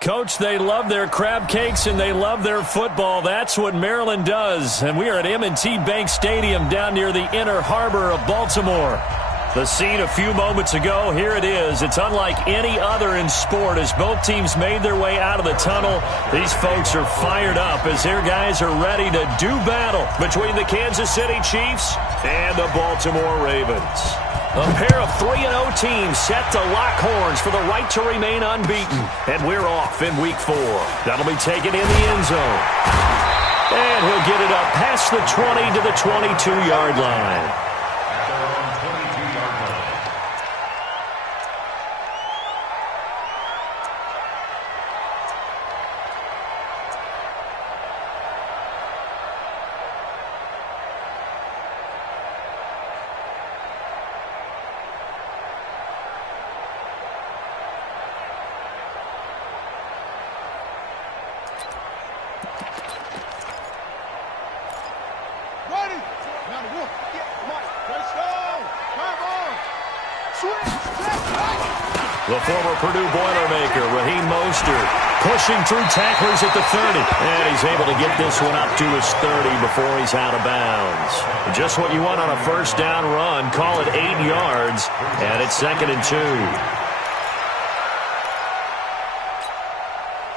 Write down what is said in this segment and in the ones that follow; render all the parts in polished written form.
Coach, they love their crab cakes and they love their football. That's what Maryland does. And we are at M&T Bank Stadium down near the Inner Harbor of Baltimore. The scene a few moments ago, here it is. It's unlike any other in sport as both teams made their way out of the tunnel. These folks are fired up as their guys are ready to do battle between the Kansas City Chiefs and the Baltimore Ravens. A pair of 3-0 teams set to lock horns for the right to remain unbeaten. And we're off in Week 4. That'll be taken in the end zone. And he'll get it up past the 20 to the 22-yard line. The former Purdue Boilermaker, Raheem Mostert, pushing through tacklers at the 30. And he's able to get this one up to his 30 before he's out of bounds. Just what you want on a first down run. Call it 8 yards, and it's 2nd and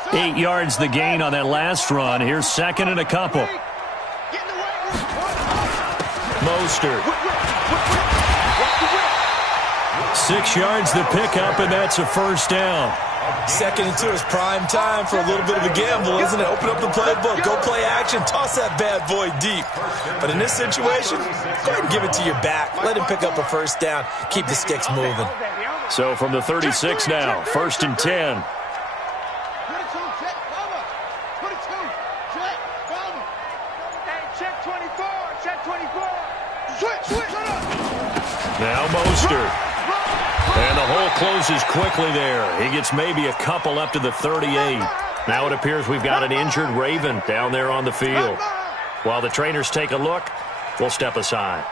2. 8 yards the gain on that last run. Here's 2nd and a couple. Mostert. 6 yards the pickup, and that's a first down. 2nd and 2 is prime time for a little bit of a gamble, isn't it? Open up the playbook, go play action, toss that bad boy deep. But in this situation, go ahead and give it to your back. Let him pick up a first down. Keep the sticks moving. So from the 36 now, 1st and 10. Now Mostert. And the hole closes quickly there. He gets maybe a couple up to the 38. Now it appears we've got an injured Raven down there on the field. While the trainers take a look, we'll step aside.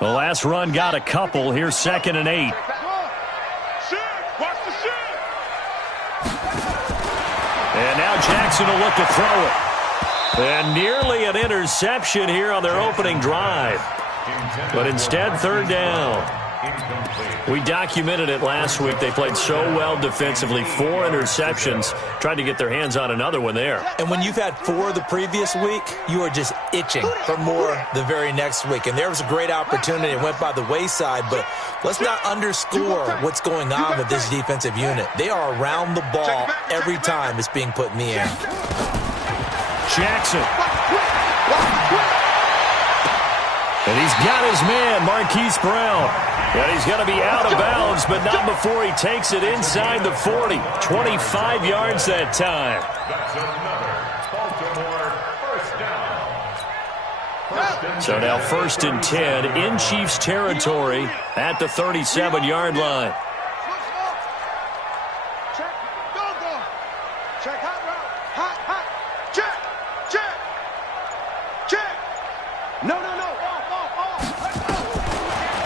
The last run got a couple. Here's 2nd and 8. And now Jackson will look to throw it. And nearly an interception here on their opening drive. But instead, 3rd down. We documented it last week. They played so well defensively. 4 interceptions. Tried to get their hands on another one there. And when you've had 4 the previous week, you are just itching for more the very next week. And there was a great opportunity. It went by the wayside. But let's not underscore what's going on with this defensive unit. They are around the ball every time it's being put in the air. Jackson. And he's got his man, Marquise Brown. And he's going to be out of bounds, but not before he takes it inside the 40. 25 yards that time. So now 1st and 10 in Chiefs territory at the 37-yard line.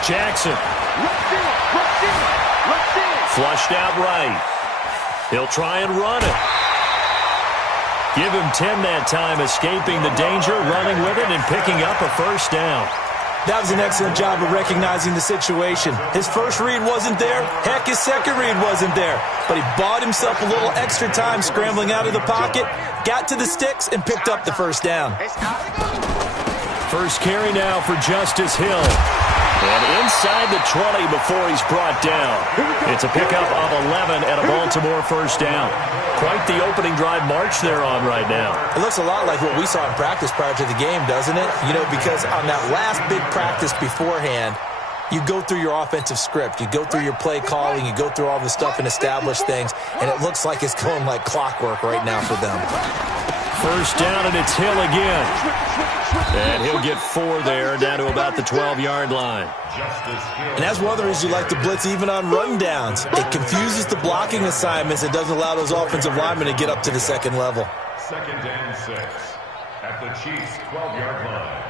Jackson. Flushed out right. He'll try and run it. Give him 10 that time, escaping the danger, running with it, and picking up a first down. That was an excellent job of recognizing the situation. His first read wasn't there. Heck, his second read wasn't there. But he bought himself a little extra time scrambling out of the pocket, got to the sticks, and picked up the first down. First carry now for Justice Hill. And inside the 20 before he's brought down. It's a pickup of 11 and a Baltimore first down. Quite the opening drive march they're on right now. It looks a lot like what we saw in practice prior to the game, doesn't it? You know, because on that last big practice beforehand, you go through your offensive script. You go through your play calling. You go through all the stuff and establish things. And it looks like it's going like clockwork right now for them. First down, and it's Hill again. And he'll get 4 there, down to about the 12-yard line. And that's one of the reasons you like to blitz even on rundowns. It confuses the blocking assignments. It doesn't allow those offensive linemen to get up to the second level. 2nd and 6 at the Chiefs' 12-yard line.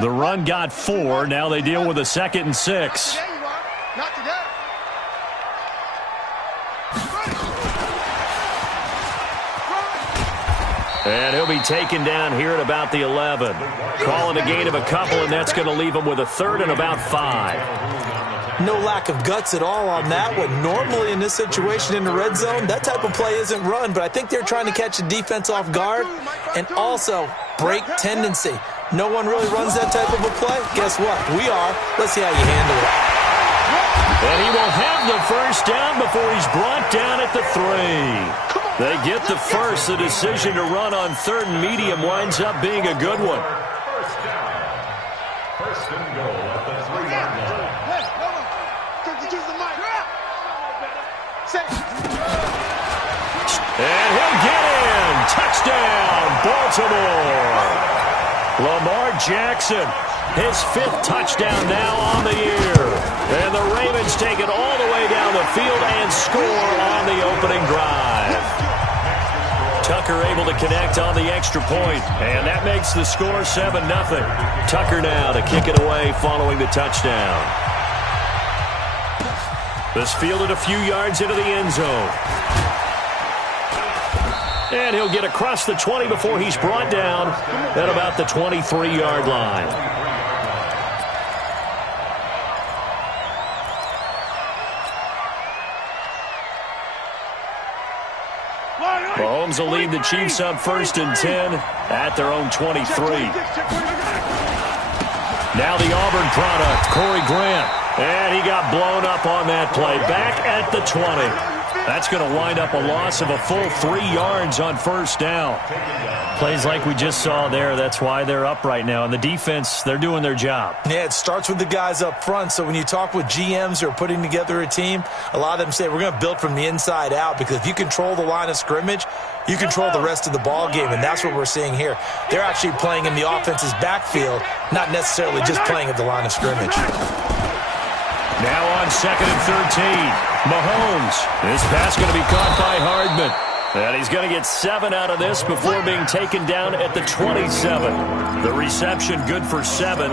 The run got 4. Now they deal with a 2nd and 6. Not today. And he'll be taken down here at about the 11. Calling a gain of a couple, and that's going to leave him with a 3rd and about 5. No lack of guts at all on that one. Normally in this situation in the red zone, that type of play isn't run, but I think they're trying to catch the defense off guard and also break tendency. No one really runs that type of a play. Guess what? We are. Let's see how you handle it. And he will have the first down before he's brought down at the 3. They get the first. The decision to run on 3rd and medium winds up being a good one. First down. First and goal at the 3-yard line. And he'll get in. Touchdown, Baltimore. Lamar Jackson, his 5th touchdown now on the year. And the Ravens take it all the way down the field and score on the opening drive. Tucker able to connect on the extra point, and that makes the score 7-0. Tucker now to kick it away following the touchdown. This fielded a few yards into the end zone. And he'll get across the 20 before he's brought down at about the 23-yard line. Mahomes will lead the Chiefs on 1st and 10 at their own 23. Now the Auburn product, Corey Grant. And he got blown up on that play. Back at the 20. That's going to wind up a loss of a full 3 yards on 1st down. Plays like we just saw there. That's why they're up right now. And the defense, they're doing their job. Yeah, it starts with the guys up front. So when you talk with GMs who are putting together a team, a lot of them say we're going to build from the inside out, because if you control the line of scrimmage, you control the rest of the ball game, and that's what we're seeing here. They're actually playing in the offense's backfield, not necessarily just playing at the line of scrimmage. Now on 2nd and 13. Mahomes. This pass going to be caught by Hardman. And he's going to get 7 out of this before being taken down at the 27. The reception good for 7.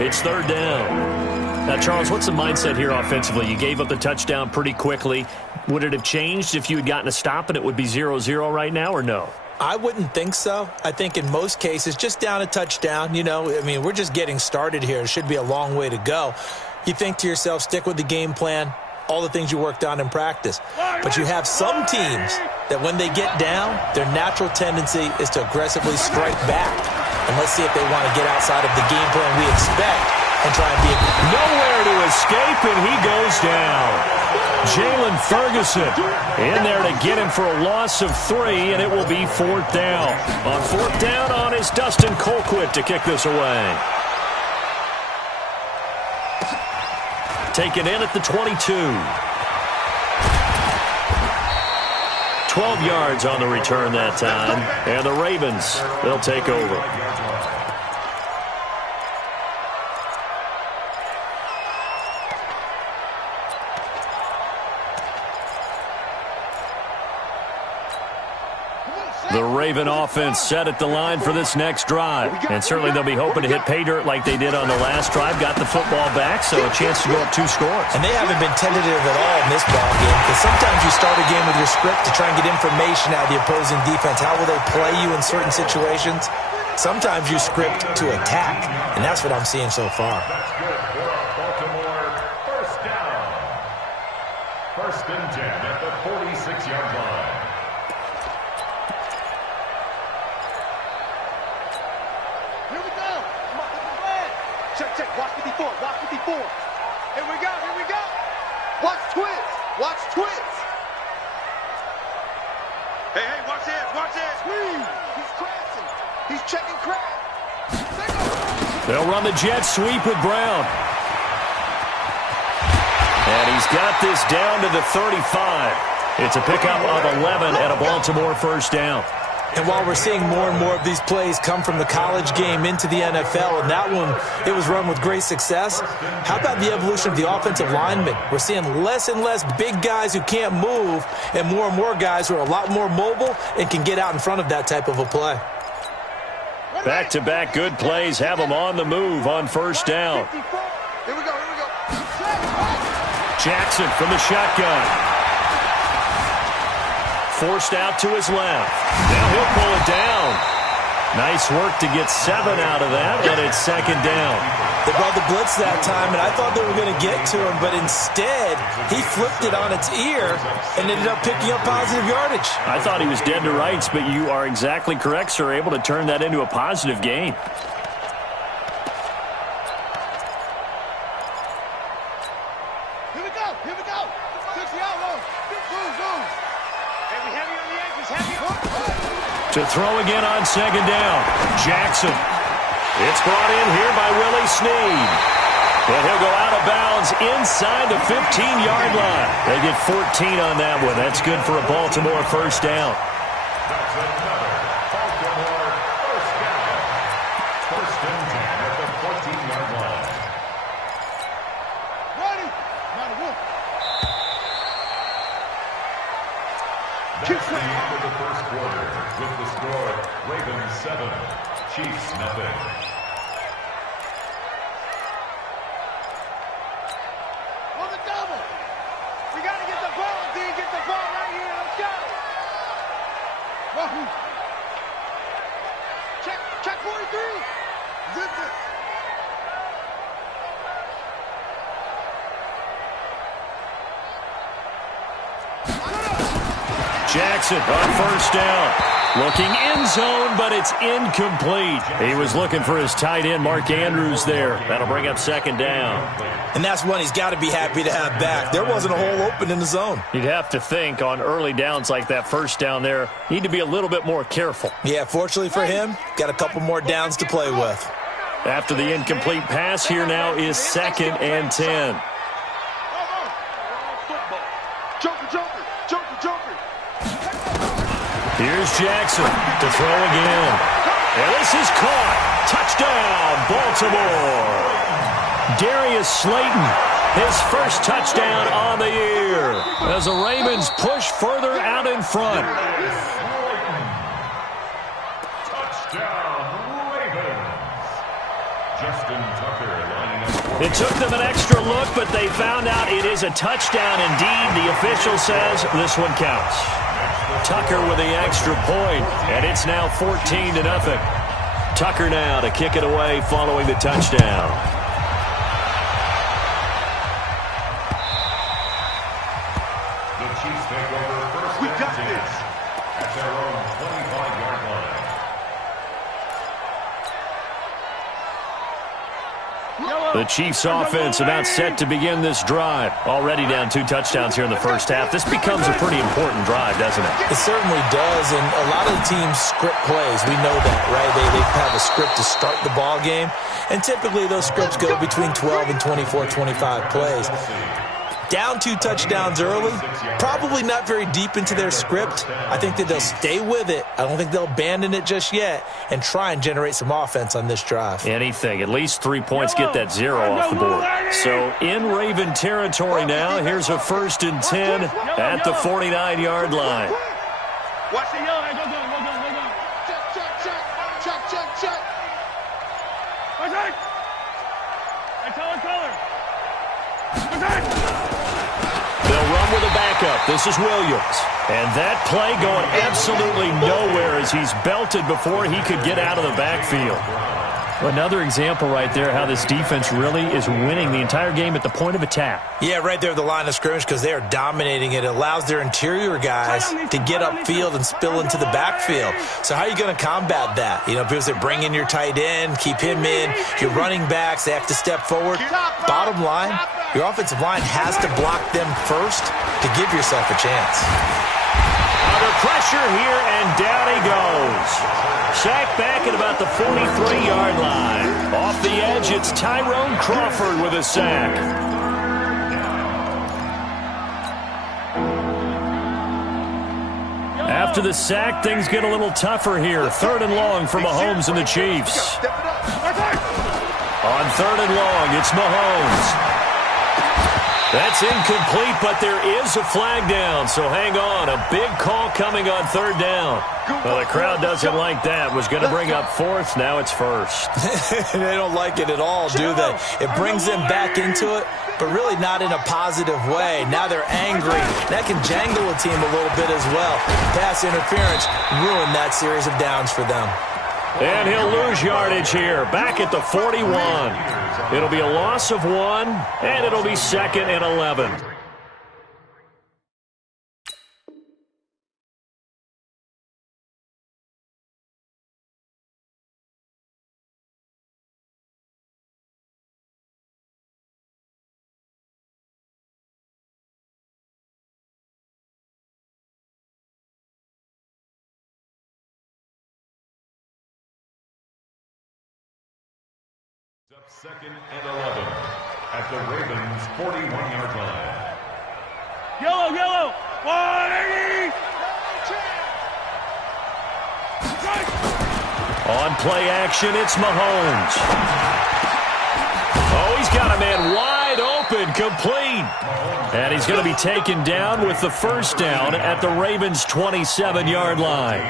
It's 3rd down. Now, Charles, what's the mindset here offensively? You gave up the touchdown pretty quickly. Would it have changed if you had gotten a stop and it would be 0-0 right now, or no? I wouldn't think so. I think in most cases, just down a touchdown, we're just getting started here. It should be a long way to go. You think to yourself, stick with the game plan, all the things you worked on in practice. But you have some teams that when they get down, their natural tendency is to aggressively strike back. And let's see if they want to get outside of the game plan we expect and try and be nowhere to escape, and he goes down. Jalen Ferguson in there to get him for a loss of 3, and it will be 4th down. On 4th down on is Dustin Colquitt to kick this away. Taken in at the 22. 12 yards on the return that time. And the Ravens, they'll take over. The Raven offense set at the line for this next drive. And certainly they'll be hoping to hit pay dirt like they did on the last drive. Got the football back, so a chance to go up 2 scores. And they haven't been tentative at all in this ball game, because sometimes you start a game with your script to try and get information out of the opposing defense. How will they play you in certain situations? Sometimes you script to attack, and that's what I'm seeing so far. That's good for Baltimore. First down. 1st and 10 at the 46-yard line. Check. Watch 54. Here we go. Watch twins. Hey, watch this. He's crashing. He's checking crash. They'll run the jet sweep with Brown. And he's got this down to the 35. It's a pickup of 11 and a Baltimore first down. And while we're seeing more and more of these plays come from the college game into the NFL, and that one, it was run with great success, how about the evolution of the offensive linemen? We're seeing less and less big guys who can't move and more guys who are a lot more mobile and can get out in front of that type of a play. Back-to-back good plays have them on the move on first down. Here we go. Jackson from the shotgun. Forced out to his left. Now he'll pull it down. Nice work to get 7 out of that, and it's second down. They brought the blitz that time, and I thought they were going to get to him, but instead, he flipped it on its ear and ended up picking up positive yardage. I thought he was dead to rights, but you are exactly correct, sir, able to turn that into a positive gain. Here we go. 6-yard roll. Move. Heavy on the edges. To throw again on second down. Jackson. It's brought in here by Willie Snead. And he'll go out of bounds inside the 15-yard line. They get 14 on that one. That's good for a Baltimore first down. That's another Baltimore first down. First and 10 at the 14-yard line. Ready. That's the end of the first quarter with the score Ravens 7, Chiefs nothing. On the double. We got to get the ball, D. Get the ball right here. Let's go. Wahoo. Check 43. Zip it. Jackson on first down. Looking end zone, but it's incomplete. He was looking for his tight end, Mark Andrews, there. That'll bring up second down. And that's one he's got to be happy to have back. There wasn't a hole open in the zone. You'd have to think on early downs like that first down there, need to be a little bit more careful. Yeah, fortunately for him, got a couple more downs to play with. After the incomplete pass, here now is second and 10. Joker. Here's Jackson to throw again. And this is caught. Touchdown, Baltimore. Darius Slayton, his first touchdown on the year as the Ravens push further out in front. Touchdown, Ravens. Justin Tucker lining up. It took them an extra look, but they found out it is a touchdown indeed. The official says this one counts. Tucker with the extra point, and it's now 14-0. Tucker now to kick it away following the touchdown. The Chiefs take over first. We got this. At their own 25-yard line. The Chiefs offense about set to begin this drive. Already down 2 touchdowns here in the first half. This becomes a pretty important drive, doesn't it? It certainly does, and a lot of the teams script plays. We know that, right? They have a script to start the ball game, and typically those scripts go between 12 and 24, 25 plays. Down 2 touchdowns early, probably not very deep into their script. I think that they'll stay with it. I don't think they'll abandon it just yet and try and generate some offense on this drive. Anything. At least 3 points get that 0 off the board. So in Raven territory now, here's a 1st and 10 at the 49-yard line. Watch the yellow. Go. Check. They'll run with a backup. This is Williams. And that play going absolutely nowhere as he's belted before he could get out of the backfield. Another example right there how this defense really is winning the entire game at the point of attack. Yeah, right there at the line of scrimmage because they are dominating it. It allows their interior guys to get upfield and spill into the backfield. So how are you going to combat that? You know, because they bring in your tight end, keep him in. Your running backs, they have to step forward. Bottom line, your offensive line has to block them first to give yourself a chance. Under pressure here, and down he goes. Sacked back at about the 43-yard line. Off the edge, it's Tyrone Crawford with a sack. after the sack, things get a little tougher here. 3rd and long for Mahomes and the Chiefs. On 3rd and long, it's Mahomes. That's incomplete, but there is a flag down, so hang on. A big call coming on 3rd down. Well, the crowd doesn't like that. Was going to bring up 4th. Now it's 1st. They don't like it at all, do they? It brings them back into it, but really not in a positive way. Now they're angry. That can jangle a team a little bit as well. Pass interference ruined that series of downs for them. And he'll lose yardage here, back at the 41. It'll be a loss of 1, and it'll be 2nd and 11. Up 2nd and 11 at the Ravens' 41-yard line. Yellow, 180. On play action, it's Mahomes. Oh, he's got a man wide open, complete. And he's going to be taken down with the 1st down at the Ravens' 27-yard line.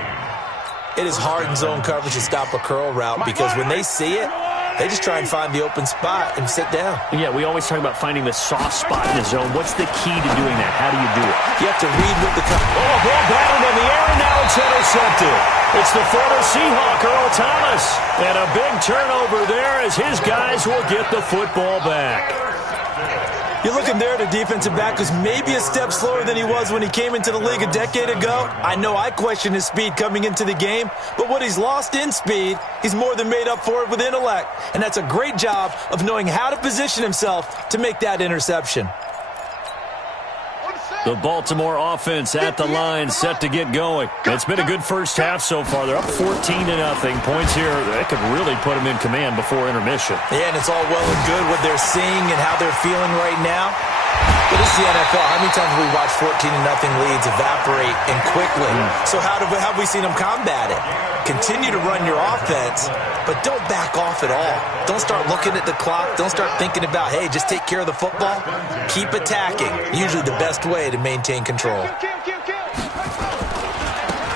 It is hard in zone coverage to stop a curl route because when they see it, they just try and find the open spot and sit down. Yeah, we always talk about finding the soft spot in the zone. What's the key to doing that? How do you do it? You have to read with the... Oh, ball batted in the air, and now it's intercepted. It's the former Seahawk, Earl Thomas. And a big turnover there as his guys will get the football back. You're looking there at a defensive back who's maybe a step slower than he was when he came into the league a decade ago. I know I questioned his speed coming into the game, but what he's lost in speed, he's more than made up for it with intellect. And that's a great job of knowing how to position himself to make that interception. The Baltimore offense at the line, set to get going. It's been a good first half so far. They're up 14-0. Points here, that could really put them in command before intermission. Yeah, and it's all well and good what they're seeing and how they're feeling right now. But this is the NFL. How many times have we watched 14-0 leads evaporate and quickly? So how have we seen them combat it? Continue to run your offense, but don't back off at all. Don't start looking at the clock. Don't start thinking about, hey, just take care of the football. Keep attacking. Usually the best way to maintain control.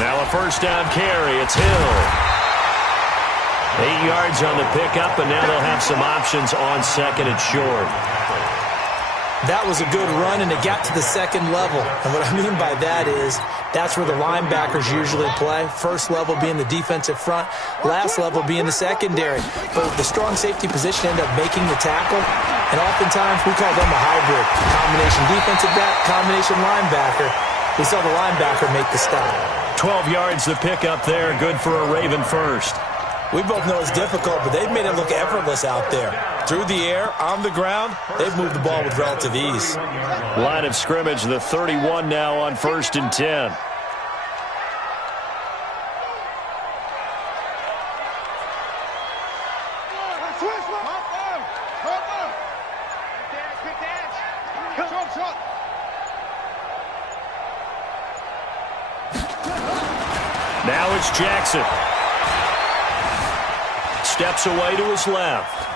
Now a 1st down carry. It's Hill. 8 yards on the pickup, and now they'll have some options on 2nd and short. That was a good run, and it got to the 2nd level. And what I mean by that is that's where the linebackers usually play. 1st level being the defensive front, last level being the secondary. But the strong safety position end up making the tackle, and oftentimes we call them a hybrid. Combination defensive back, combination linebacker. We saw the linebacker make the stop. 12 yards the pickup there, good for a Raven 1st. We both know it's difficult, but they've made it look effortless out there. Through the air, on the ground, they've moved the ball with relative ease. Line of scrimmage, the 31 now on 1st and 10. Now it's Jackson. Steps away to his left.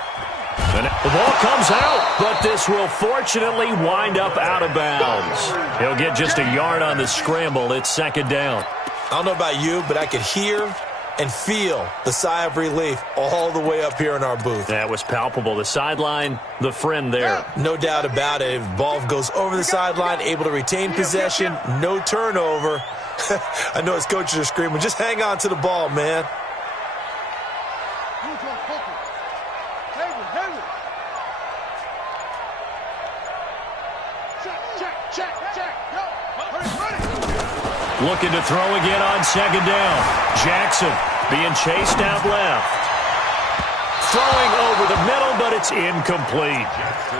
And the ball comes out, but this will fortunately wind up out of bounds. He'll get just a yard on the scramble. It's 2nd down. I don't know about you, but I could hear and feel the sigh of relief all the way up here in our booth. That was palpable. The sideline, the friend there. No doubt about it. If the ball goes over the sideline, able to retain possession, no turnover. I know his coaches are screaming, just hang on to the ball, man. Looking to throw again on 2nd down. Jackson being chased out left. Throwing over the middle, but it's incomplete.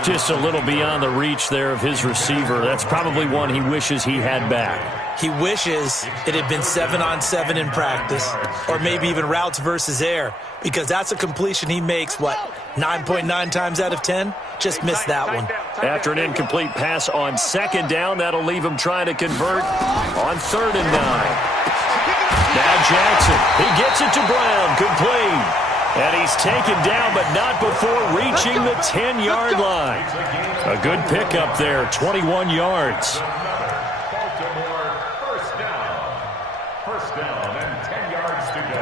Just a little beyond the reach there of his receiver. That's probably one he wishes he had back. He wishes it had been 7-on-7 in practice, or maybe even routes versus air, because that's a completion he makes, 9.9 times out of 10? Just missed that one. After an incomplete pass on 2nd down, that'll leave him trying to convert on 3rd and 9. Now Jackson, he gets it to Brown, complete. And he's taken down, but not before reaching the 10-yard line. A good pickup there, 21 yards. Baltimore first down. First down and 10 yards to go.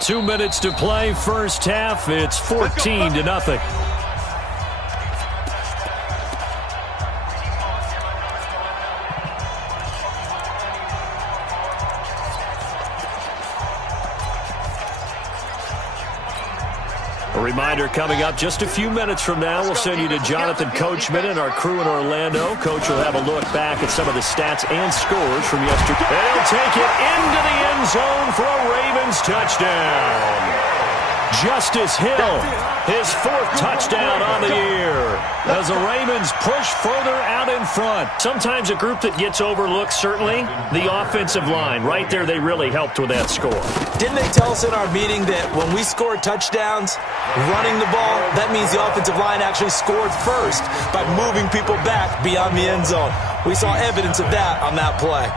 Two minutes to play, first half. It's 14-0. A reminder coming up just a few minutes from now. We'll send you to Jonathan Coachman and our crew in Orlando. Coach will have a look back at some of the stats and scores from yesterday. They'll take it into the end zone for a Ravens touchdown. Justice Hill, his fourth touchdown on the year as the Ravens push further out in front. Sometimes a group that gets overlooked, certainly, the offensive line. Right there, they really helped with that score. Didn't they tell us in our meeting that when we score touchdowns running the ball, that means the offensive line actually scored first by moving people back beyond the end zone? We saw evidence of that on that play.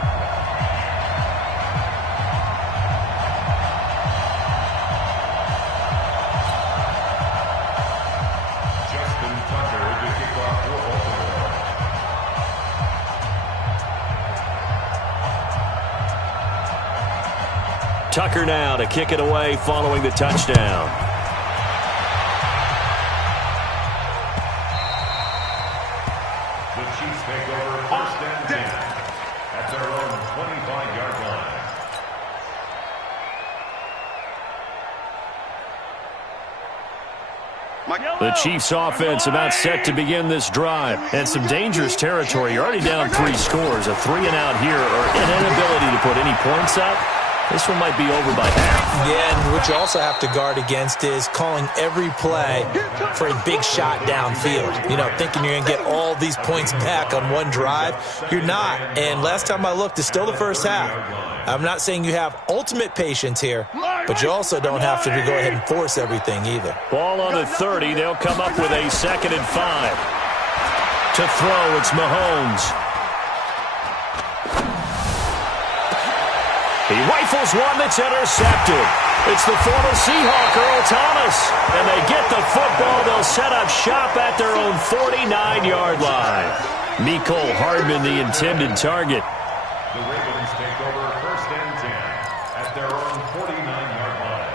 Tucker now to kick it away following the touchdown. The Chiefs take over first and 10 at their own 25-yard line. The Chiefs offense about set to begin this drive. And some dangerous territory. You're already down 3 scores. A 3-and-out here or an inability to put any points up. This one might be over by half. Yeah, and what you also have to guard against is calling every play for a big shot downfield. You know, thinking you're going to get all these points back on one drive. You're not. And last time I looked, it's still the first half. I'm not saying you have ultimate patience here, but you also don't have to go ahead and force everything either. Ball on the 30. They'll come up with a 2nd and 5. To throw, it's Mahomes. He rifles one that's intercepted. It's the former Seahawk, Earl Thomas. And they get the football. They'll set up shop at their own 49-yard line. Mecole Hardman, the intended target. The Ravens take over first and 10 at their own 49-yard line.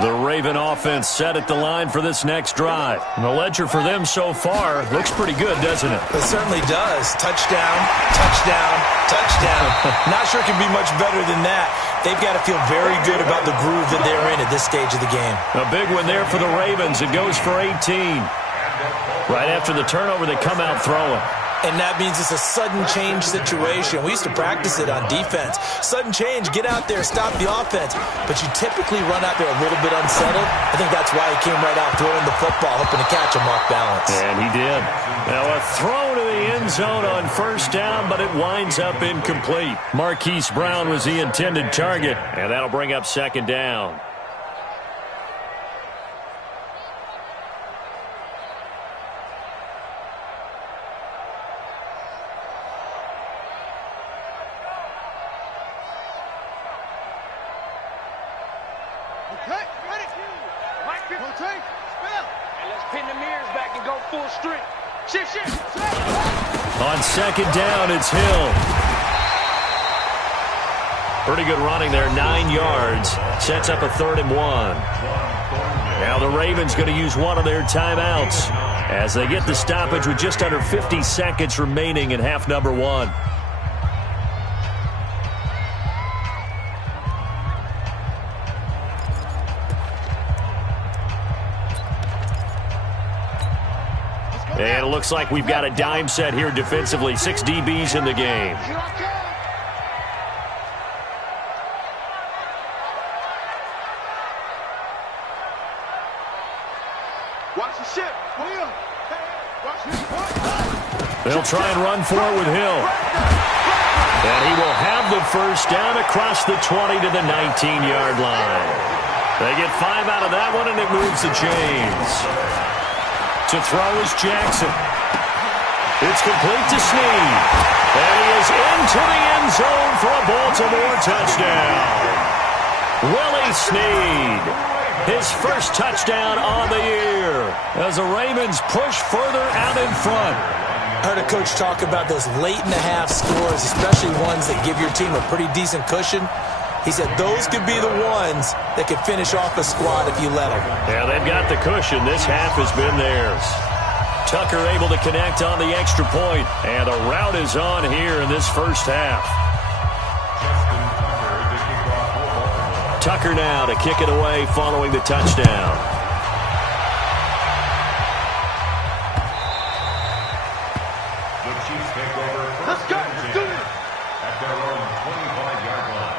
The Raven offense set at the line for this next drive. And the ledger for them so far looks pretty good, doesn't it? It certainly does. Touchdown, touchdown, touchdown. Not sure it can be much better than that. They've got to feel very good about the groove that they're in at this stage of the game. A big one there for the Ravens. It goes for 18. Right after the turnover, they come out throwing. And that means it's a sudden change situation. We used to practice it on defense. Sudden change, get out there, stop the offense. But you typically run out there a little bit unsettled. I think that's why he came right out throwing the football, hoping to catch him off balance. And he did. Now a throw to the end zone on first down, but it winds up incomplete. Marquise Brown was the intended target, and that'll bring up 2nd down. Okay, ready? Mike, rotate, spell. And let's pin the mirrors back and go full strength. Shift. On 2nd down, it's Hill. Pretty good running there, 9 yards. Sets up a 3rd and 1. Now the Ravens going to use one of their timeouts as they get the stoppage with just under 50 seconds remaining in half number 1. And it looks like we've got a dime set here defensively. 6 DBs in the game. Watch the ship. They'll try and run for it with Hill. And he will have the first down across the 20 to the 19-yard line. They get 5 out of that one, and it moves the chains. To throw is Jackson. It's complete to Snead. And he is into the end zone for a Baltimore touchdown. Willie Snead, his first touchdown on the year as the Ravens push further out in front. I heard a coach talk about those late-in-the-half scores, especially ones that give your team a pretty decent cushion. He said those could be the ones that could finish off a squad if you let them. Yeah, they've got the cushion. This half has been theirs. Tucker able to connect on the extra point, and a rout is on here in this first half. Tucker now to kick it away following the touchdown. The Chiefs take over first and 10 at their own 25-yard line.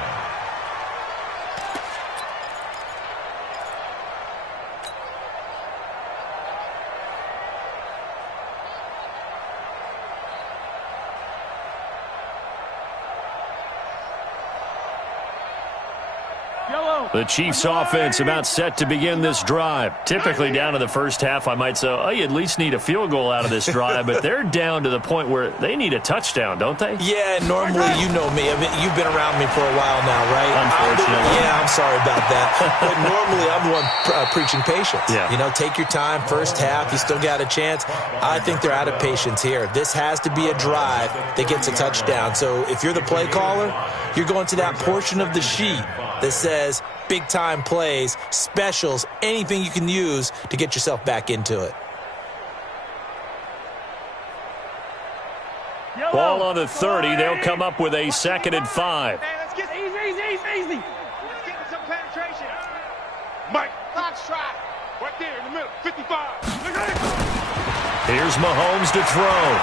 The Chiefs offense about set to begin this drive. Typically down to the first half, I might say, oh, you at least need a field goal out of this drive, but they're down to the point where they need a touchdown, don't they? Yeah, normally, you know me. I mean, you've been around me for a while now, right? Unfortunately. I'm sorry about that. But normally, I'm the one preaching patience. Yeah. You know, take your time. First half, you still got a chance. I think they're out of patience here. This has to be a drive that gets a touchdown. So if you're the play caller, you're going to that portion of the sheet that says big-time plays, specials, anything you can use to get yourself back into it. Ball on the 30. They'll come up with a 2nd and 5. Hey, let's get easy. Let's get some penetration. Mike, box try. Right there in the middle, 55. Here's Mahomes to throw.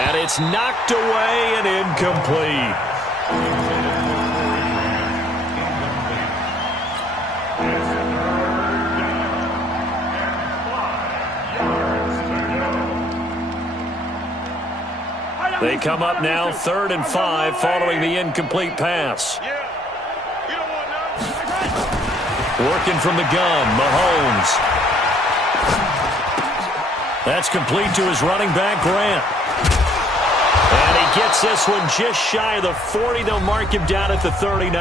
And it's knocked away and incomplete. They come up now 3rd and 5 following the incomplete pass. Working from the gun, Mahomes. That's complete to his running back, Grant. And he gets this one just shy of the 40. They'll mark him down at the 39.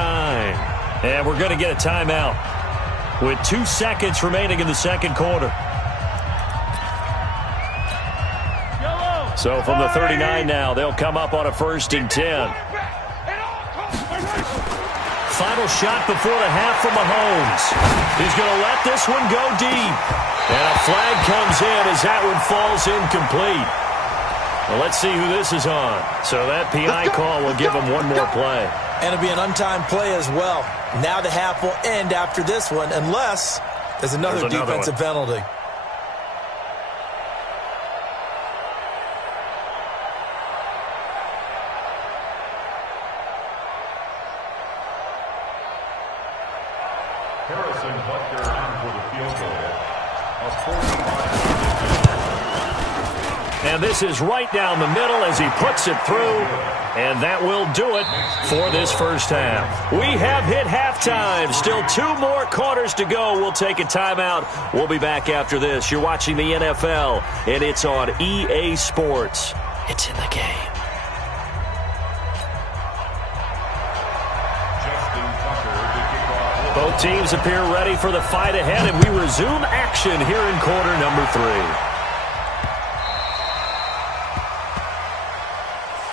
And we're going to get a timeout with 2 seconds remaining in the second quarter. So from the 39 now, they'll come up on a 1st and 10. Final shot before the half from Mahomes. He's going to let this one go deep. And a flag comes in as that one falls incomplete. Well, let's see who this is on. So that PI call will give him one more play. And it'll be an untimed play as well. Now the half will end after this one unless there's another defensive penalty. Harrison Butker on for the field goal. A 45. And this is right down the middle as he puts it through. And that will do it for this first half. We have hit halftime. Still 2 more quarters to go. We'll take a timeout. We'll be back after this. You're watching the NFL, and it's on EA Sports. It's in the game. Both teams appear ready for the fight ahead, and we resume action here in quarter number 3.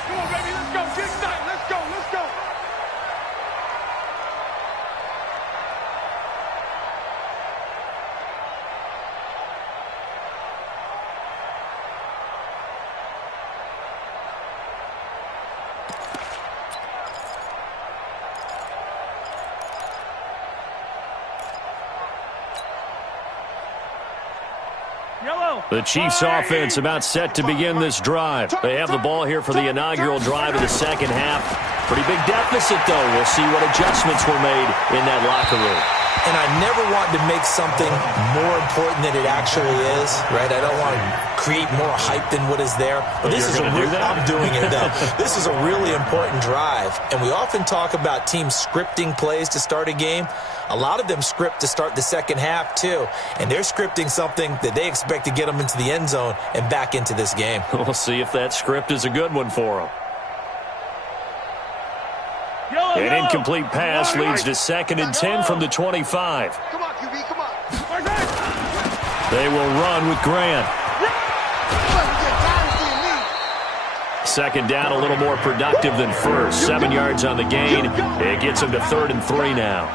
Come on, baby, let's go. Get tight. Let's go. The Chiefs offense about set to begin this drive. They have the ball here for the inaugural drive of the second half. Pretty big deficit, though. We'll see what adjustments were made in that locker room. And I never want to make something more important than it actually is, right? I don't want to create more hype than what is there. But this is I'm doing it, though. This is a really important drive. And we often talk about teams scripting plays to start a game. A lot of them script to start the second half, too. And they're scripting something that they expect to get them into the end zone and back into this game. We'll see if that script is a good one for them. An incomplete pass leads to 2nd and 10 from the 25. Come on, QB, come on. They will run with Grant. Second down, a little more productive than first. 7 yards on the gain. It gets them to 3rd and 3 now.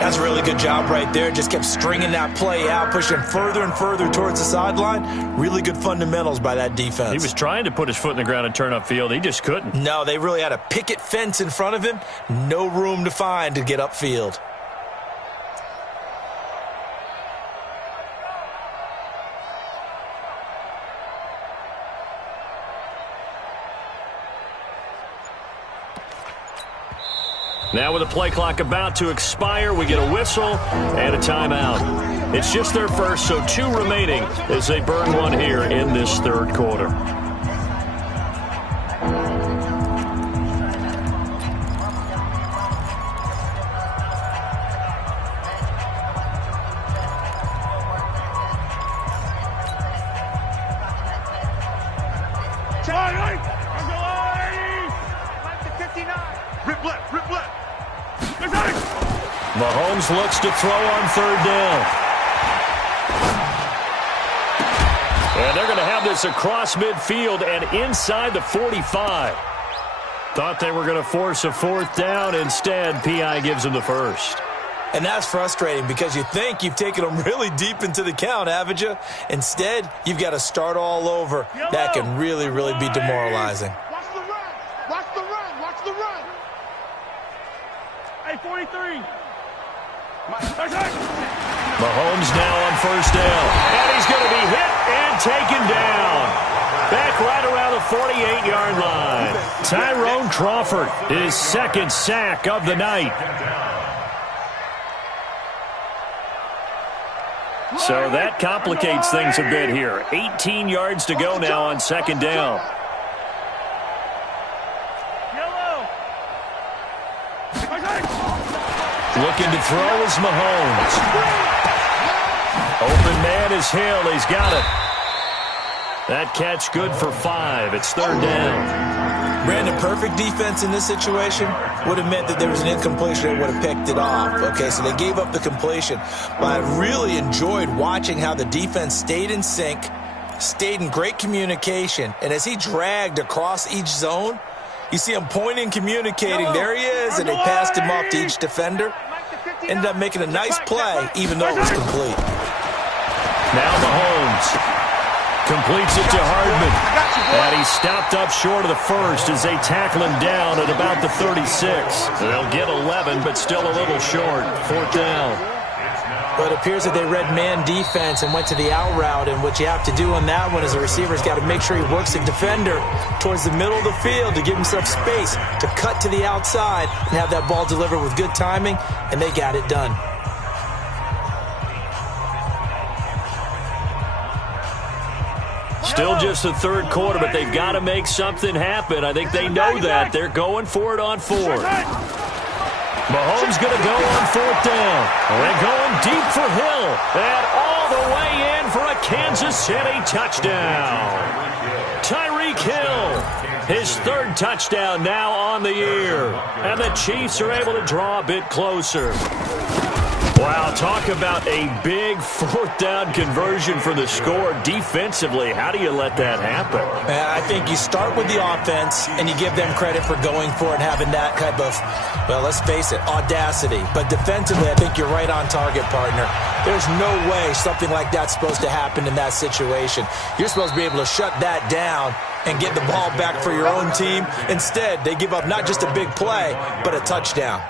That's a really good job right there. Just kept stringing that play out, pushing further and further towards the sideline. Really good fundamentals by that defense. He was trying to put his foot in the ground and turn upfield. He just couldn't. No, they really had a picket fence in front of him. No room to find to get upfield. Now with the play clock about to expire, we get a whistle and a timeout. It's just their first, so 2 remaining as they burn one here in this 3rd quarter. Mahomes looks to throw on 3rd down. And they're going to have this across midfield and inside the 45. Thought they were going to force a 4th down. Instead, P.I. gives them the first. And that's frustrating because you think you've taken them really deep into the count, haven't you? Instead, you've got to start all over. That can really, really be demoralizing. Watch the run. Watch the run. Watch the run. Hey, 43. Mahomes now on 1st down. And he's going to be hit and taken down. Back right around the 48-yard line. Tyrone Crawford, his 2nd sack of the night. So that complicates things a bit here. 18 yards to go now on 2nd down. Looking to throw is Mahomes. Open man is Hill. He's got it. That catch good for 5. It's 3rd down. Brandon, perfect defense in this situation would have meant that there was an incompletion that would have picked it off. Okay, so they gave up the completion. But I really enjoyed watching how the defense stayed in sync, stayed in great communication, and as he dragged across each zone, you see him pointing, communicating. There he is, and they passed him off to each defender. Ended up making a nice play, even though it was complete. Now Mahomes completes it to Hardman. And he stopped up short of the first as they tackle him down at about the 36. They'll get 11, but still a little short. 4th down. But it appears that they read man defense and went to the out route, and what you have to do on that one is the receiver's got to make sure he works the defender towards the middle of the field to give himself space to cut to the outside and have that ball delivered with good timing, and they got it done. Still just the 3rd quarter, but they've got to make something happen. I think they know that. They're going for it on 4th. Mahomes going to go on 4th down. They're going deep for Hill. And all the way in for a Kansas City touchdown. Tyreek Hill, his 3rd touchdown now on the year. And the Chiefs are able to draw a bit closer. Wow, talk about a big 4th down conversion for the score. Defensively, how do you let that happen? I think you start with the offense, and you give them credit for going for it and having that type of, well, let's face it, audacity. But defensively, I think you're right on target, partner. There's no way something like that's supposed to happen in that situation. You're supposed to be able to shut that down and get the ball back for your own team. Instead, they give up not just a big play, but a touchdown.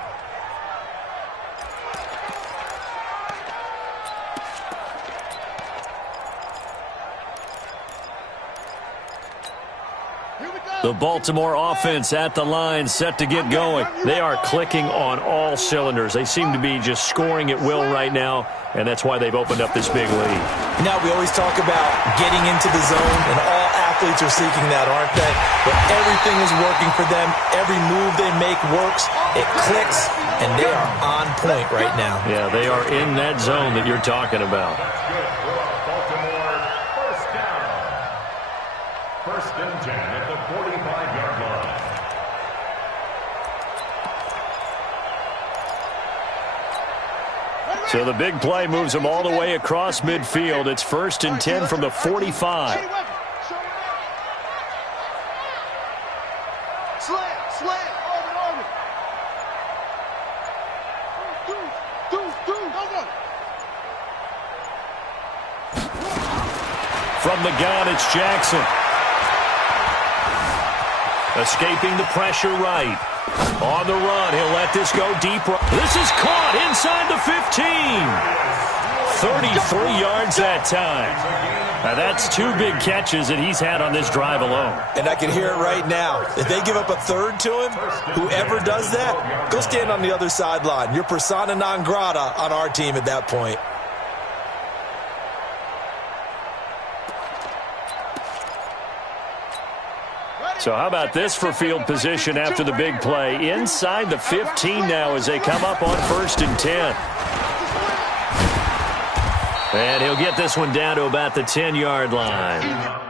The Baltimore offense at the line, set to get going. They are clicking on all cylinders. They seem to be just scoring at will right now, and that's why they've opened up this big lead. Now, we always talk about getting into the zone, and all athletes are seeking that, aren't they? But everything is working for them. Every move they make works. It clicks, and they are on point right now. Yeah, they are in that zone that you're talking about. Baltimore, first down. First and 10 at the 45-yard line. So the big play moves them all the way across midfield. It's first and 10 from the 45. From the gun, it's Jackson. Escaping the pressure right. On the run, he'll let this go deep. This is caught inside the 15. 33 yards that time. Now, that's two big catches that he's had on this drive alone. And I can hear it right now. If they give up a third to him, whoever does that, go stand on the other sideline. You're persona non grata on our team at that point. So how about this for field position after the big play? Inside the 15 now as they come up on first and 10. And he'll get this one down to about the 10-yard line.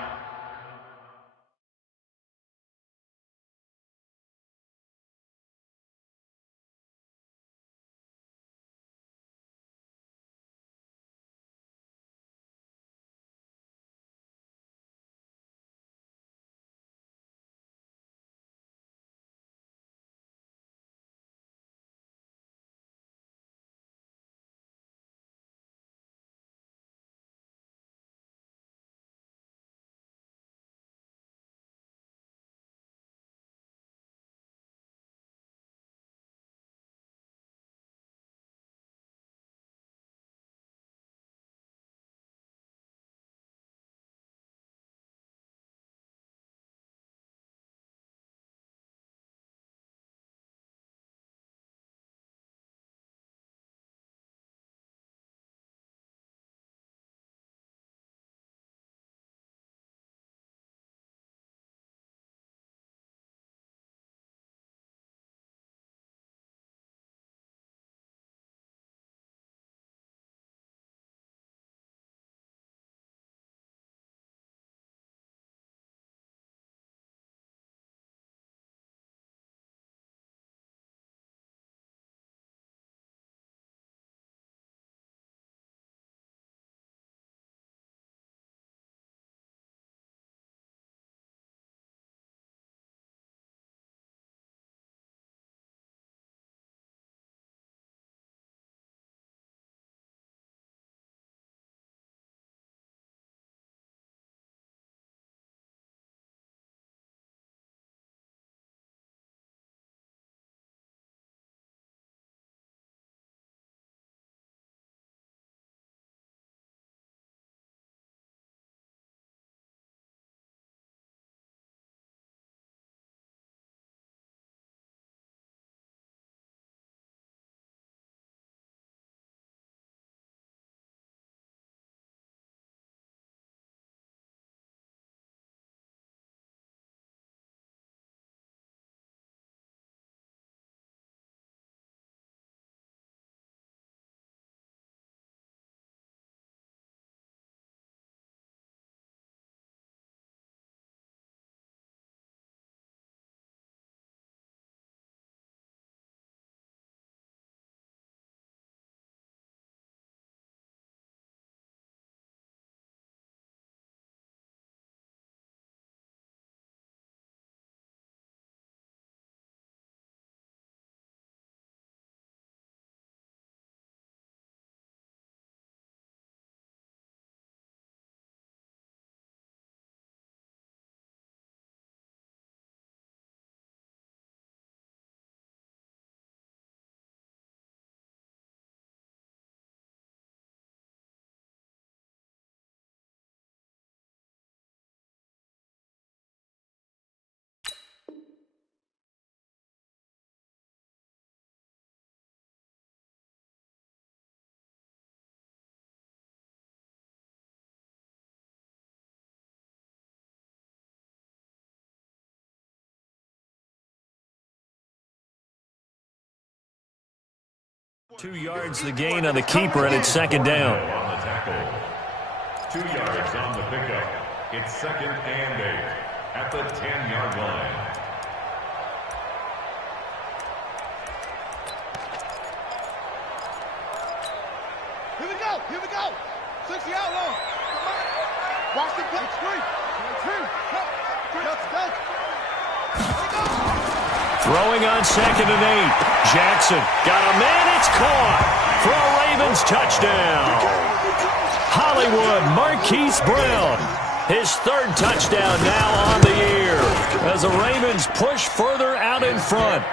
2 yards the gain on the keeper, and it's second down. On the tackle. 2 yards on the pickup. It's 2nd and 8 at the 10-yard line. Here we go. Here we go. 60 out long. Watch the play. 3, 2, touch. Throwing on 2nd and 8. Jackson got a man. It's caught for a Ravens touchdown. Hollywood Marquise Brown. His 3rd touchdown now on the year as the Ravens push further out in front.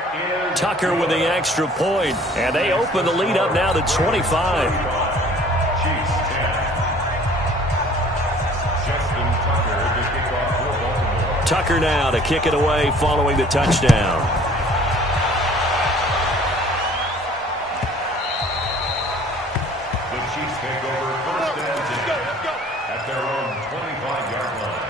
Tucker with the extra point, and they open the lead up now to 25. Tucker now to kick it away following the touchdown. The Chiefs take over 1st and 10 at their own 25-yard line.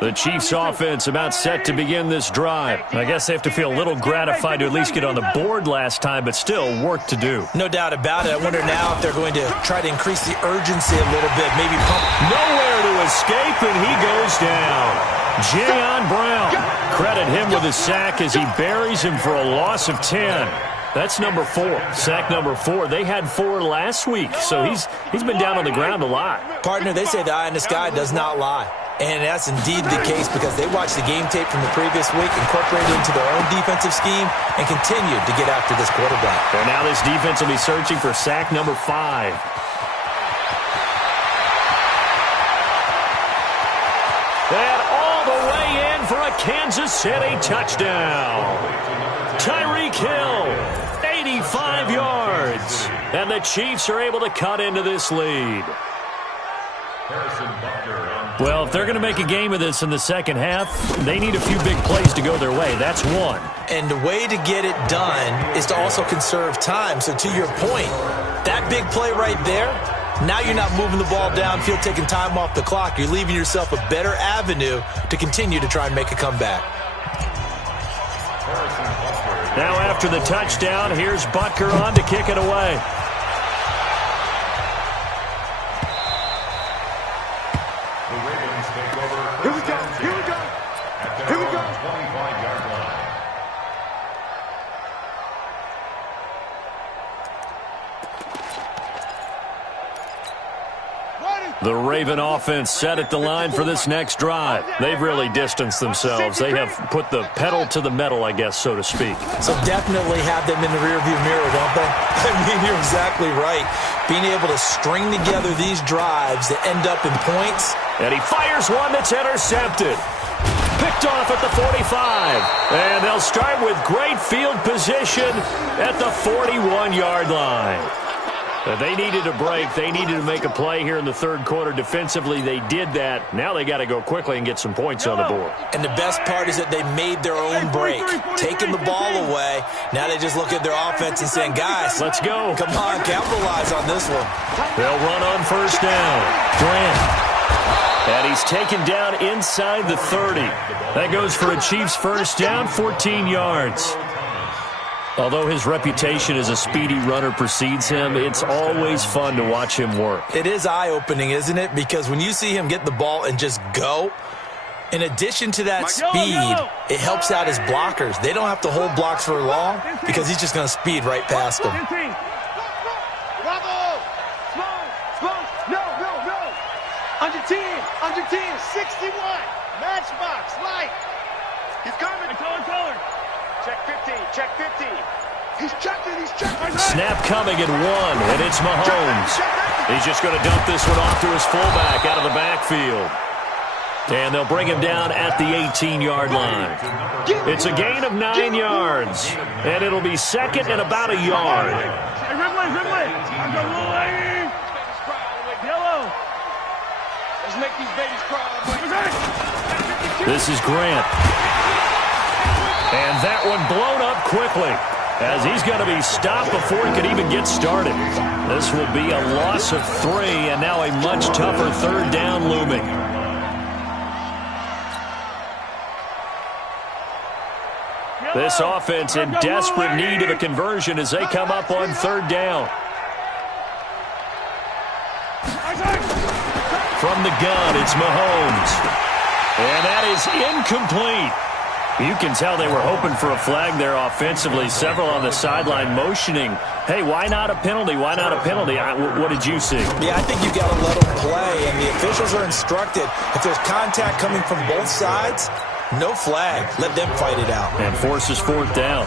The Chiefs offense about set to begin this drive. I guess they have to feel a little gratified to at least get on the board last time, but still work to do. No doubt about it. I wonder now if they're going to try to increase the urgency a little bit, maybe pump. Nowhere to escape, and he goes down. Jayon Brown. Credit him with a sack as he buries him for a loss of 10. That's number 4. Sack number 4. They had 4 last week, so he's been down on the ground a lot. Partner, they say the eye in the sky does not lie. And that's indeed the case because they watched the game tape from the previous week, incorporated it into their own defensive scheme, and continued to get after this quarterback. And now this defense will be searching for sack number 5. And all the way in for a Kansas City touchdown. Tyreek Hill, 85 yards. And the Chiefs are able to cut into this lead. Well, if they're going to make a game of this in the second half, they need a few big plays to go their way. That's one. And the way to get it done is to also conserve time. So to your point, that big play right there, now you're not moving the ball downfield, taking time off the clock. You're leaving yourself a better avenue to continue to try and make a comeback. Now after the touchdown, here's Butker on to kick it away. Here we go. Here we go. Here we go. 25-yard line. The Raven offense set at the line for this next drive. They've really distanced themselves. They have put the pedal to the metal, I guess, so to speak. So definitely have them in the rearview mirror, don't they? I mean, you're exactly right. Being able to string together these drives that end up in points. And he fires one that's intercepted. Picked off at the 45. And they'll start with great field position at the 41-yard line. They needed a break. They needed to make a play here in the third quarter. Defensively, they did that. Now they got to go quickly and get some points on the board. And the best part is that they made their own break, taking the ball away. Now they just look at their offense and saying, guys, let's go. Come on, capitalize on this one. They'll run on first down. Grant. And he's taken down inside the 30. That goes for a Chiefs first down, 14 yards. Although his reputation as a speedy runner precedes him, it's always fun to watch him work. It is eye-opening, isn't it? Because when you see him get the ball and just go, in addition to that speed, it helps out his blockers. They don't have to hold blocks for long because he's just going to speed right past them. Bravo! Slow! No! Under 10, 61. Matchbox, light. He's coming. Color. Check 50. He's checking. Snap coming at 1, and it's Mahomes. He's just going to dump this one off to his fullback out of the backfield. And they'll bring him down at the 18-yard line. It's a gain of 9 yards, and it'll be second and about a yard. Hey, Ridley. Yellow. Let's make these babies cry. This is Grant. And that one blown up quickly. as he's going to be stopped before he could even get started. This will be a loss of 3, and now a much tougher third down looming. This offense in desperate need of a conversion as they come up on third down. From the gun, it's Mahomes. And that is incomplete. You can tell they were hoping for a flag there offensively. Several on the sideline motioning, hey, why not a penalty? Why not a penalty? What did you see? Yeah, I think you got to let them play, and the officials are instructed, if there's contact coming from both sides, no flag. Let them fight it out. And forces fourth down.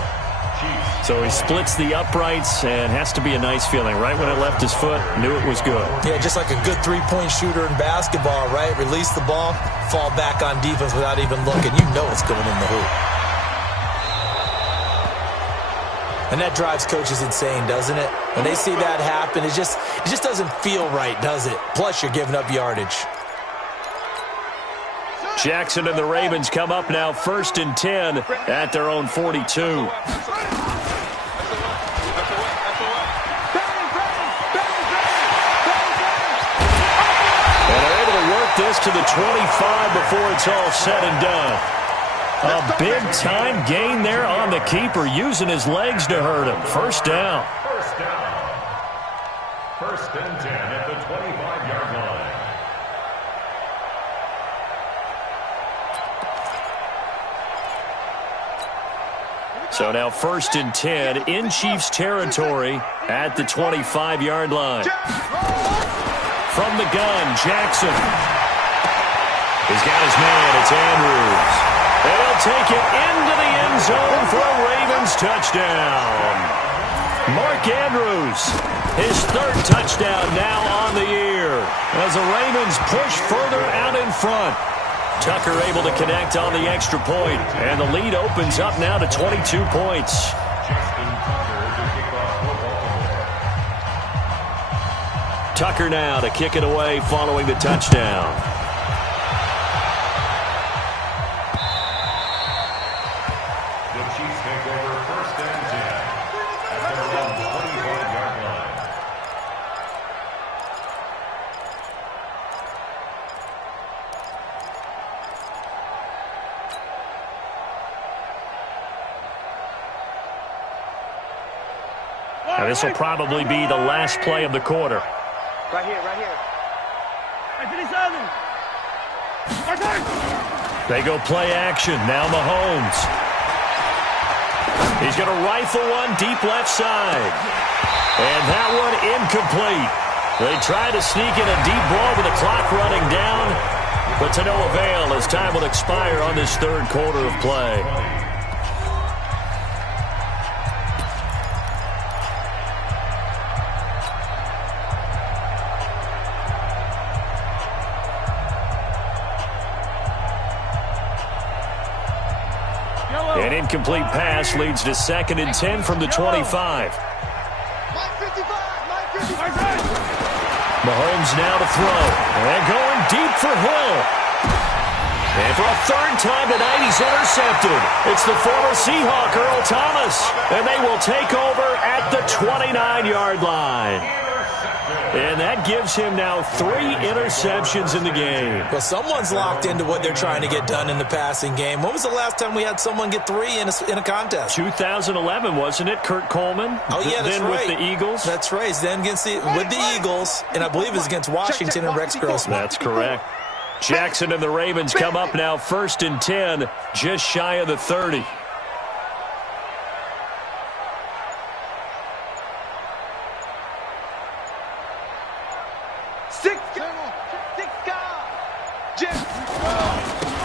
So he splits the uprights, and has to be a nice feeling. Right when it left his foot, knew it was good. Yeah, just like a good three-point shooter in basketball, right? Release the ball, fall back on defense without even looking. You know it's going in the hoop. And that drives coaches insane, doesn't it? When they see that happen, it just doesn't feel right, does it? Plus, you're giving up yardage. Jackson and the Ravens come up now 1st and 10 at their own 42. And they're able to work this to the 25 before it's all said and done. A big-time gain there on the keeper, using his legs to hurt him. First down. First down. 1st and 10 at the 25-yard line. So now 1st and 10 in Chiefs territory at the 25-yard line. From the gun, Jackson. He's got his man. It's Andrews. And he'll take it into the end zone for a Ravens touchdown. Mark Andrews, his 3rd touchdown now on the year as the Ravens push further out in front. Tucker able to connect on the extra point, and the lead opens up now to 22 points. Tucker now to kick it away following the touchdown. The Chiefs take over 1st and 10 at their own 25-yard line. Now this will probably be the last play of the quarter. Right here, right here. They go play action. Now Mahomes. He's going to rifle one deep left side. And that one incomplete. They try to sneak in a deep ball with the clock running down, but to no avail as time will expire on this 3rd quarter of play. An incomplete pass leads to 2nd and 10 from the 25. Mahomes now to throw. And going deep for Hill. And for a 3rd time tonight, he's intercepted. It's the former Seahawk, Earl Thomas. And they will take over at the 29-yard line. And that gives him now 3 interceptions in the game. Well, someone's locked into what they're trying to get done in the passing game. When was the last time we had someone get 3 in a contest? 2011, wasn't it? Kurt Coleman? Oh, yeah, that's then right. with the Eagles? That's right. Then with the Eagles, and I believe it's against Washington and Rex Grossman. That's correct. Jackson and the Ravens come up now 1st and 10, just shy of the 30.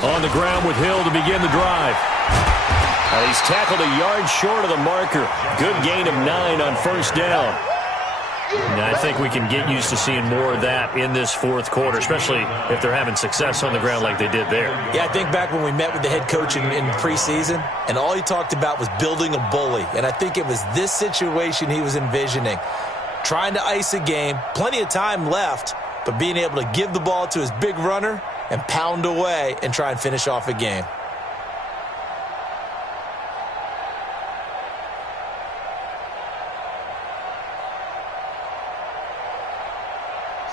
On the ground with Hill to begin the drive. He's tackled a yard short of the marker. Good gain of 9 on 1st down. And I think we can get used to seeing more of that in this 4th quarter, especially if they're having success on the ground like they did there. Yeah, I think back when we met with the head coach in preseason, and all he talked about was building a bully. And I think it was this situation he was envisioning. Trying to ice a game, plenty of time left, but being able to give the ball to his big runner and pound away and try and finish off a game.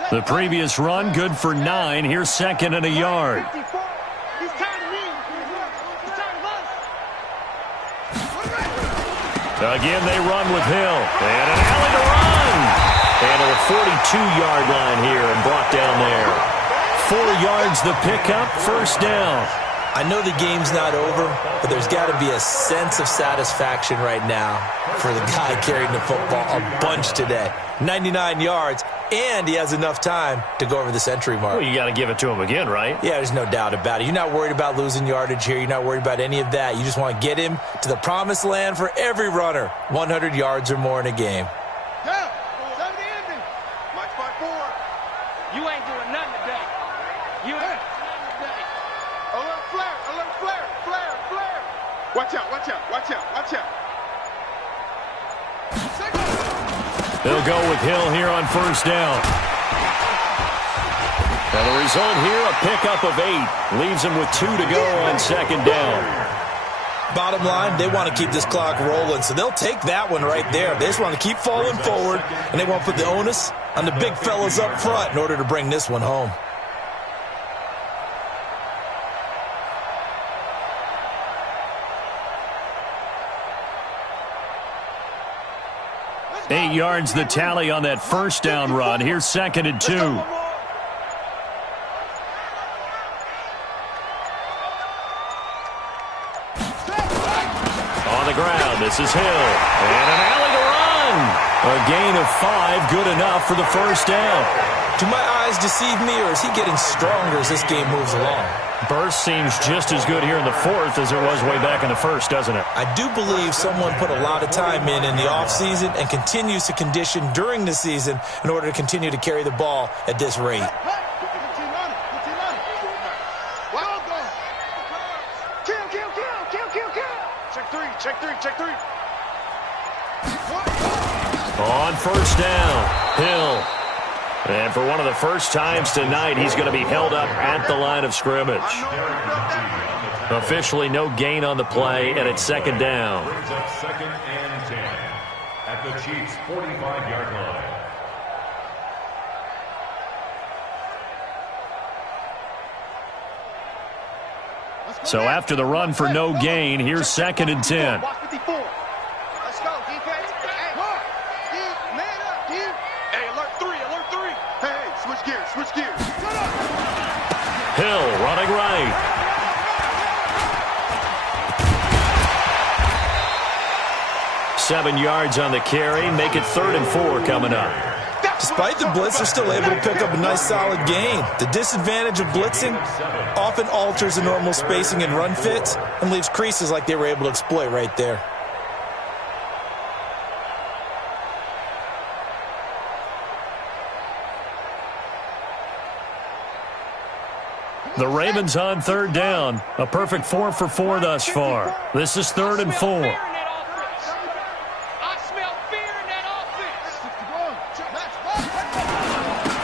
The previous run, good for 9. Here's second and a yard. Again, they run with Hill. And an alley to run. And to the 42-yard line here and brought down there. 4 yards the pickup, first down. I know the game's not over, but there's got to be a sense of satisfaction right now for the guy carrying the football a bunch today. 99 yards, and he has enough time to go over the century mark. Well, you got to give it to him again, right? Yeah, there's no doubt about it. You're not worried about losing yardage here. You're not worried about any of that. You just want to get him to the promised land for every runner. 100 yards or more in a game. Yeah, seven to end it. Watch my four. You ain't doing nothing today. You ain't doing nothing today. Alert flare, alert flare, flare, flare. Watch out, watch out, watch out, watch out. They'll go with Hill here on first down. And the result here, a pickup of 8. Leaves him with 2 to go on second down. Bottom line, they want to keep this clock rolling, so they'll take that one right there. They just want to keep falling forward, and they want to put the onus on the big fellas up front in order to bring this one home. Eight yards the tally on that first down run. Here's second and 2. On the ground, this is Hill. And an alley to run. A gain of 5, good enough for the first down. Do my eyes deceive me, or is he getting stronger as this game moves along? Burst seems just as good here in the fourth as it was way back in the first, doesn't it? I do believe someone put a lot of time in the offseason and continues to condition during the season in order to continue to carry the ball at this rate. Check three. On first down, Hill. And for one of the first times tonight, he's going to be held up at the line of scrimmage. Officially no gain on the play, and it's second down. Brings up second and 10 at the Chiefs' 45-yard line. So after the run for no gain, here's second and 10. Watch 54. Let's go, defense. Hey, man up, dude. Hey, alert three. Hey, switch gears. Hill running right. Seven yards on the carry. Make it 3rd and 4 coming up. Despite the blitz, they're still able to pick up a nice solid gain. The disadvantage of blitzing often alters the normal spacing and run fits and leaves creases like they were able to exploit right there. The Ravens on third down. A perfect 4 for 4 thus far. This is 3rd and 4.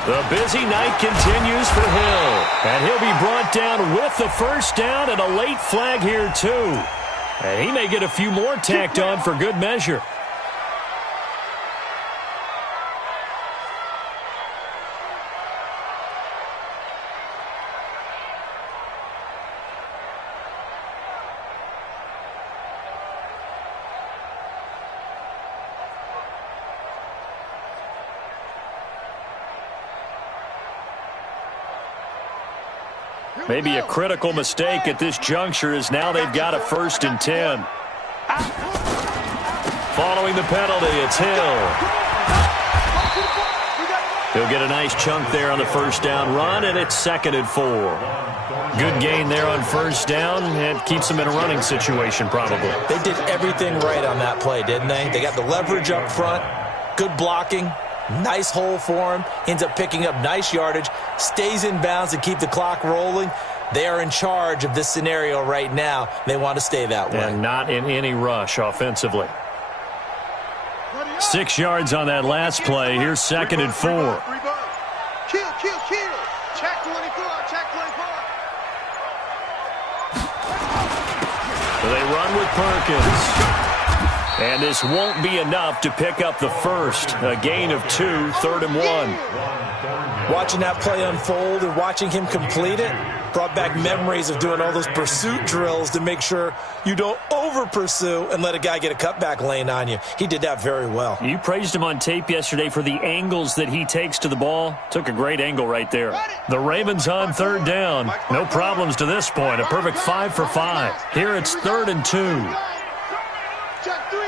The busy night continues for Hill. And he'll be brought down with the first down and a late flag here too. And he may get a few more tacked on for good measure. Maybe a critical mistake at this juncture is now they've got a 1st and 10. Following the penalty, it's Hill. He'll get a nice chunk there on the first down run, and it's 2nd and 4. Good gain there on first down, and keeps them in a running situation probably. They did everything right on that play, didn't they? They got the leverage up front, good blocking, nice hole for him, ends up picking up nice yardage, stays in bounds and keep the clock rolling. They are in charge of this scenario right now. They want to stay that way. And not in any rush offensively. 6 yards on that last play. Here's 2nd and 4. Kill. Check 24. So they run with Perkins. And this won't be enough to pick up the first. A gain of 2, 3rd and 1. Watching that play unfold and watching him complete it brought back memories of doing all those pursuit drills to make sure you don't over-pursue and let a guy get a cutback lane on you. He did that very well. You praised him on tape yesterday for the angles that he takes to the ball. Took a great angle right there. The Ravens on 3rd down. No problems to this point. A perfect 5 for 5. Here it's 3rd and 2. Check three.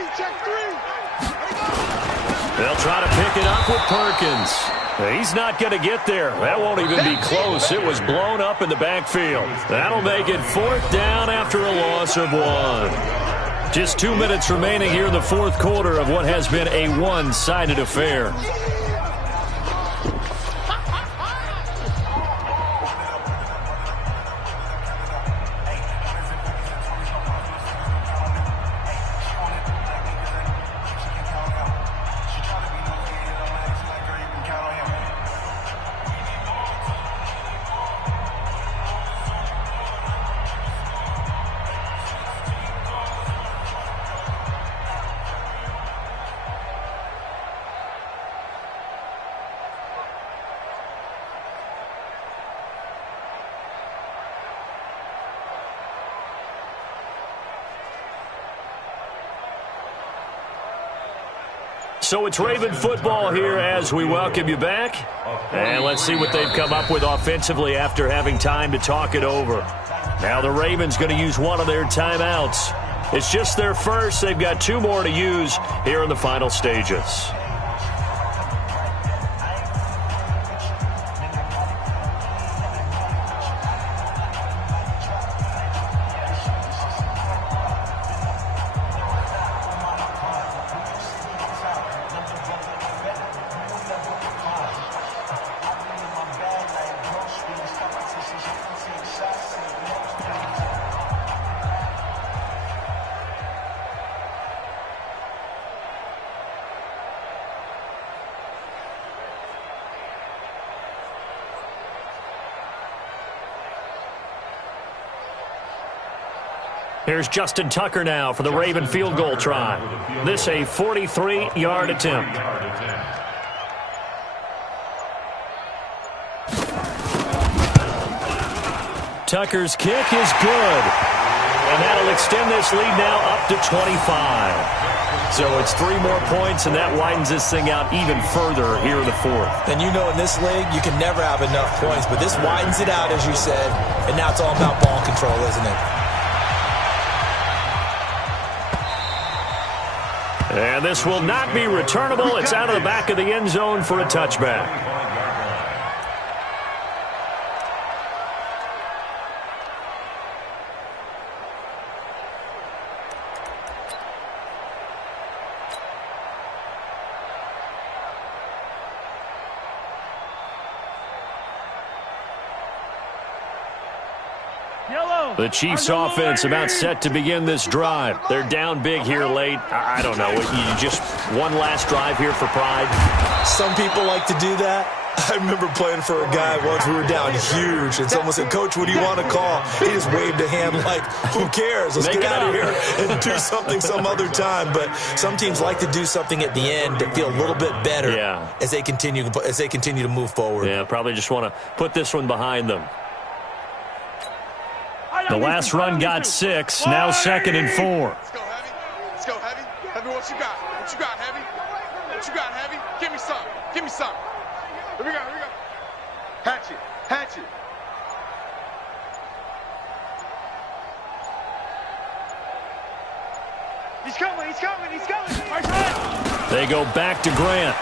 They'll try to pick it up with Perkins. He's not going to get there. That won't even be close. It was blown up in the backfield. That'll make it 4th down after a loss of 1. Just 2 minutes remaining here in the 4th quarter of what has been a one-sided affair. So it's Raven football here as we welcome you back. And let's see what they've come up with offensively after having time to talk it over. Now the Ravens going to use one of their timeouts. It's just their first. They've got 2 more to use here in the final stages. Here's Justin Tucker now for the Raven field goal try. This a 43-yard attempt. Tucker's kick is good. And that'll extend this lead now up to 25. So it's 3 more points, and that widens this thing out even further here in the 4th. And you know in this league, you can never have enough points, but this widens it out, as you said, and now it's all about ball control, isn't it? And this will not be returnable. It's out of the back of the end zone for a touchback. The Chiefs offense about set to begin this drive. They're down big here late. I don't know. You just one last drive here for pride. Some people like to do that. I remember playing for a guy once. We were down huge, and someone said, "Coach, what do you want to call?" He just waved a hand like, "Who cares? Let's get out of here and do something some other time." But some teams like to do something at the end to feel a little bit better as they continue to move forward. Yeah, probably just want to put this one behind them. The last run got 6. Now 2nd and 4. Let's go, Heavy. Let's go, Heavy. Heavy, what you got? What you got, Heavy? What you got, Heavy? Give me some. Give me some. Here we go. Here we go. Hatchet. Hatchet. He's coming. He's coming. He's coming. They go back to Grant.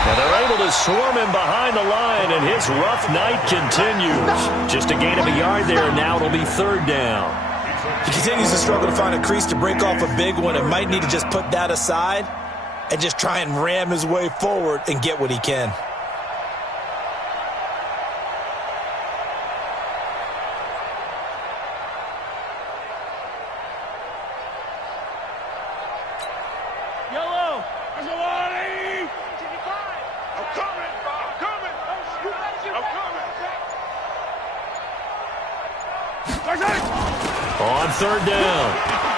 And they're able to swarm him behind the line, and his rough night continues. Just a gain of a yard there, and now it'll be 3rd down. He continues to struggle to find a crease to break off a big one, and might need to just put that aside and just try and ram his way forward and get what he can. On 3rd down,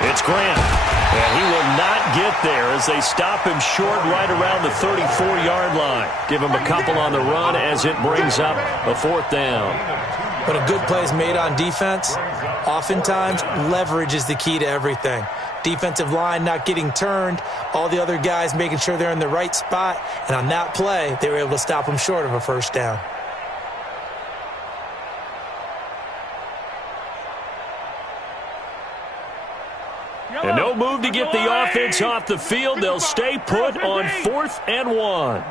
it's Grant, and he will not get there as they stop him short right around the 34-yard line. Give him a couple on the run as it brings up a 4th down. But a good play is made on defense. Oftentimes, leverage is the key to everything. Defensive line not getting turned, all the other guys making sure they're in the right spot, and on that play, they were able to stop him short of a 1st down. And no move to get the offense off the field. They'll stay put on 4th and 1.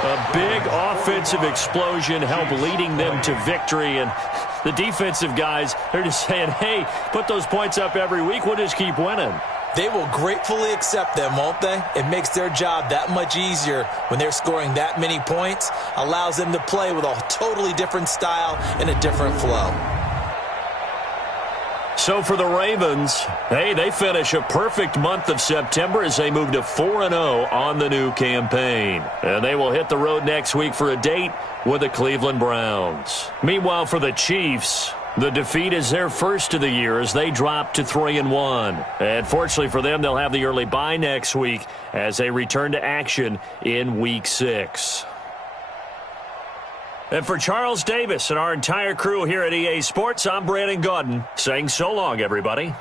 A big offensive explosion helped leading them to victory, and the defensive guys, they're just saying, hey, put those points up every week, we'll just keep winning. They will gratefully accept them, won't they? It makes their job that much easier when they're scoring that many points, allows them to play with a totally different style and a different flow. So for the Ravens, hey, they finish a perfect month of September as they move to 4-0 on the new campaign. And they will hit the road next week for a date with the Cleveland Browns. Meanwhile, for the Chiefs, the defeat is their first of the year as they drop to 3-1. And fortunately for them, they'll have the early bye next week as they return to action in Week 6. And for Charles Davis and our entire crew here at EA Sports, I'm Brandon Gaudin saying so long, everybody.